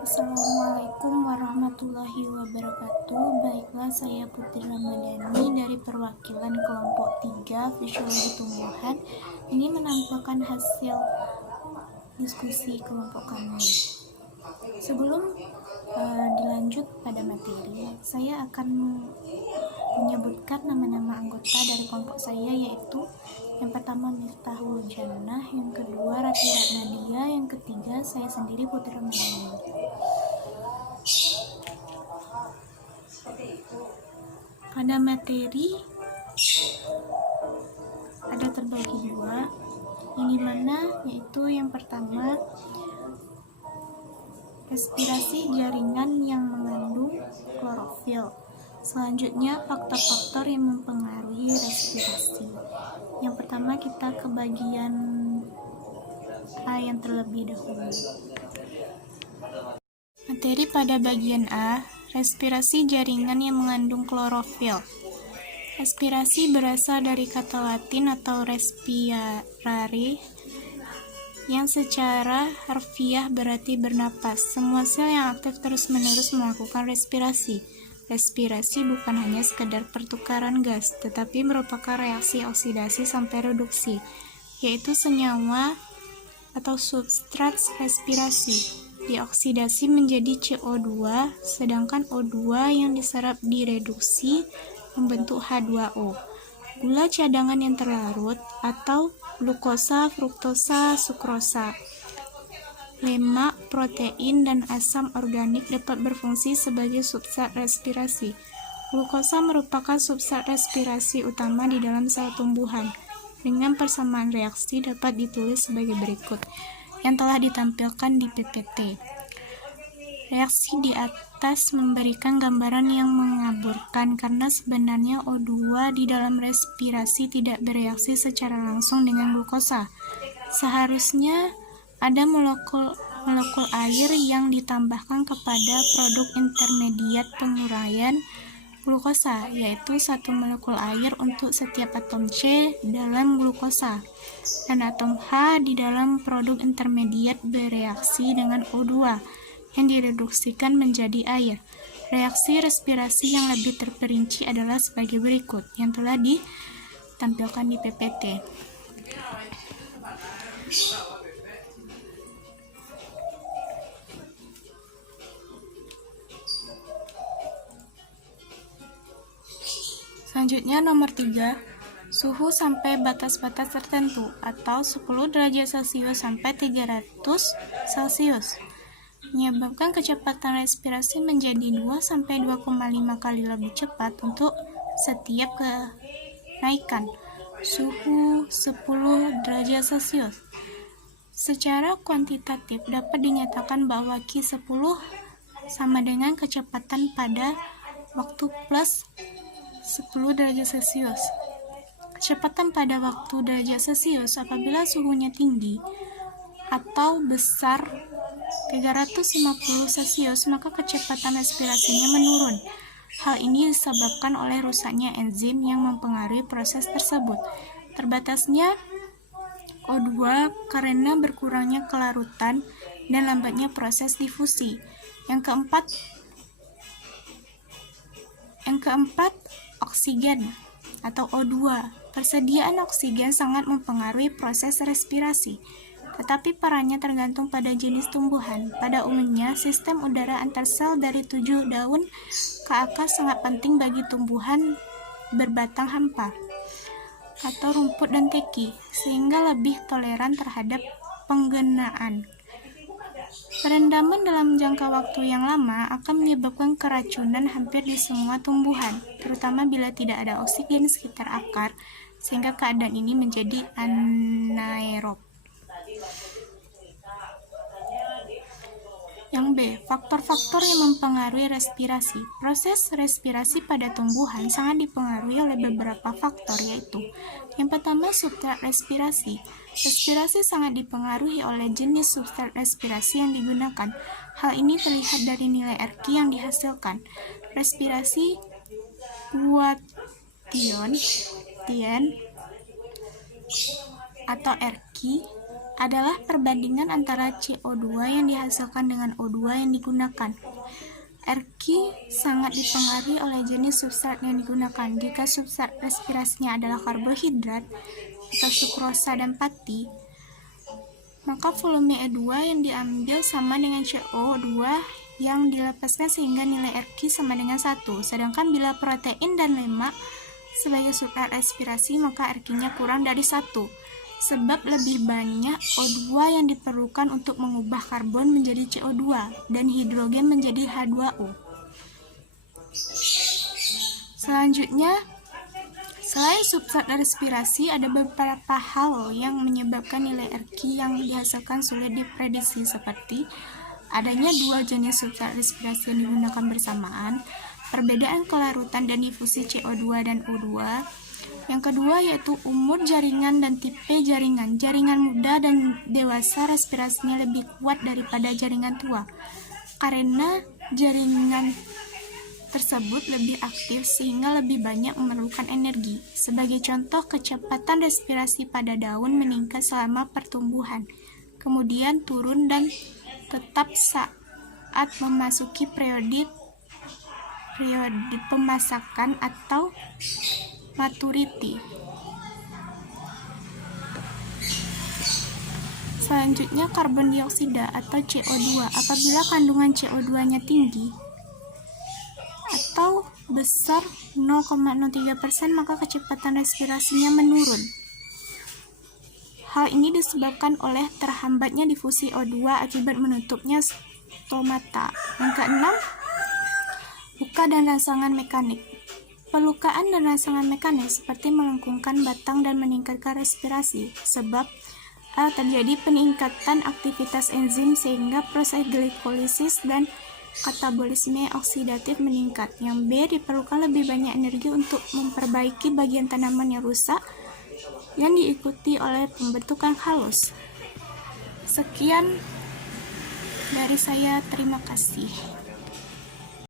Assalamualaikum warahmatullahi wabarakatuh. Baiklah, saya Putri Ramadhani dari perwakilan kelompok 3 Fisiologi Tumbuhan. Ini menampilkan hasil diskusi kelompok kami. Sebelum dilanjut pada materi, saya akan menyebutkan nama-nama anggota dari kelompok saya, yaitu yang pertama Miftahul Jannah, yang kedua Ratira Nadia, yang ketiga saya sendiri Putri Ramadhani. Pada materi ada terbagi dua, yang dimana yaitu yang pertama respirasi jaringan yang mengandung klorofil. Selanjutnya faktor-faktor yang mempengaruhi respirasi. Yang pertama kita ke bagian A yang terlebih dahulu. Materi pada bagian A, respirasi jaringan yang mengandung klorofil. Respirasi berasal dari kata Latin atau respirare, yang secara harfiah berarti bernapas. Semua sel yang aktif terus-menerus melakukan respirasi. Respirasi bukan hanya sekedar pertukaran gas, tetapi merupakan reaksi oksidasi sampai reduksi, yaitu senyawa atau substrat respirasi dioksidasi menjadi CO2, sedangkan O2 yang diserap direduksi membentuk H2O. Gula cadangan yang terlarut atau glukosa, fruktosa, sukrosa, lemak, protein, dan asam organik dapat berfungsi sebagai substrat respirasi. Glukosa merupakan substrat respirasi utama di dalam sel tumbuhan. Dengan persamaan reaksi dapat ditulis sebagai berikut, yang telah ditampilkan di PPT. Reaksi di atas memberikan gambaran yang mengaburkan karena sebenarnya O2 di dalam respirasi tidak bereaksi secara langsung dengan glukosa. Seharusnya ada molekul air yang ditambahkan kepada produk intermediat penguraian glukosa, yaitu satu molekul air untuk setiap atom C dalam glukosa, dan atom H di dalam produk intermediat bereaksi dengan O2 yang direduksikan menjadi air. Reaksi respirasi yang lebih terperinci adalah sebagai berikut, yang telah ditampilkan di PPT. Selanjutnya nomor 3, suhu sampai batas-batas tertentu atau 10 derajat Celcius sampai 300 Celcius menyebabkan kecepatan respirasi menjadi 2 sampai 2,5 kali lebih cepat untuk setiap kenaikan suhu 10 derajat Celcius. Secara kuantitatif dapat dinyatakan bahwa Q10 sama dengan kecepatan pada waktu plus 10 derajat Celcius. Kecepatan pada waktu derajat Celcius apabila suhunya tinggi atau besar 350 Celcius, maka kecepatan respirasinya menurun. Hal ini disebabkan oleh rusaknya enzim yang mempengaruhi proses tersebut. Terbatasnya O2 karena berkurangnya kelarutan dan lambatnya proses difusi. Yang keempat, oksigen atau O2. Persediaan oksigen sangat mempengaruhi proses respirasi, tetapi perannya tergantung pada jenis tumbuhan. Pada umumnya, sistem udara antar sel dari 7 daun ke akar sangat penting bagi tumbuhan berbatang hampa atau rumput dan teki, sehingga lebih toleran terhadap penggenaan. Perendaman dalam jangka waktu yang lama akan menyebabkan keracunan hampir di semua tumbuhan, terutama bila tidak ada oksigen di sekitar akar, sehingga keadaan ini menjadi anaerob. Yang B, faktor-faktor yang mempengaruhi respirasi. Proses respirasi pada tumbuhan sangat dipengaruhi oleh beberapa faktor, yaitu yang pertama, substrat respirasi. Respirasi sangat dipengaruhi oleh jenis substrat respirasi yang digunakan. Hal ini terlihat dari nilai RQ yang dihasilkan. Respirasi guation atau RQ adalah perbandingan antara CO2 yang dihasilkan dengan O2 yang digunakan. RQ sangat dipengaruhi oleh jenis substrat yang digunakan. Jika substrat respirasinya adalah karbohidrat atau sukrosa dan pati, maka volume E2 yang diambil sama dengan CO2 yang dilepaskan sehingga nilai RQ sama dengan 1. Sedangkan bila protein dan lemak sebagai substrat respirasi, maka RQ-nya kurang dari 1. Sebab lebih banyak O2 yang diperlukan untuk mengubah karbon menjadi CO2 dan hidrogen menjadi H2O. Selanjutnya, selain substrat respirasi, ada beberapa hal yang menyebabkan nilai RQ yang dihasilkan sulit diprediksi, seperti adanya dua jenis substrat respirasi yang digunakan bersamaan, perbedaan kelarutan dan difusi CO2 dan O2. Yang kedua yaitu umur jaringan dan tipe jaringan. Jaringan muda dan dewasa respirasinya lebih kuat daripada jaringan tua, karena jaringan tersebut lebih aktif sehingga lebih banyak memerlukan energi. Sebagai contoh, kecepatan respirasi pada daun meningkat selama pertumbuhan, kemudian turun dan tetap saat memasuki periode pemasakan atau maturity. Selanjutnya, karbon dioksida atau CO2. Apabila kandungan CO2-nya tinggi atau besar 0,03%, maka kecepatan respirasinya menurun. Hal ini disebabkan oleh terhambatnya difusi O2 akibat menutupnya stomata. Yang keenam, luka dan rangsangan mekanik. Pelukaan dan rangsangan mekanik seperti melengkungkan batang dan meningkatkan respirasi. Sebab A. Terjadi peningkatan aktivitas enzim sehingga proses glikolisis dan katabolisme oksidatif meningkat. Yang B. Diperlukan lebih banyak energi untuk memperbaiki bagian tanaman yang rusak yang diikuti oleh pembentukan halus. Sekian dari saya, terima kasih.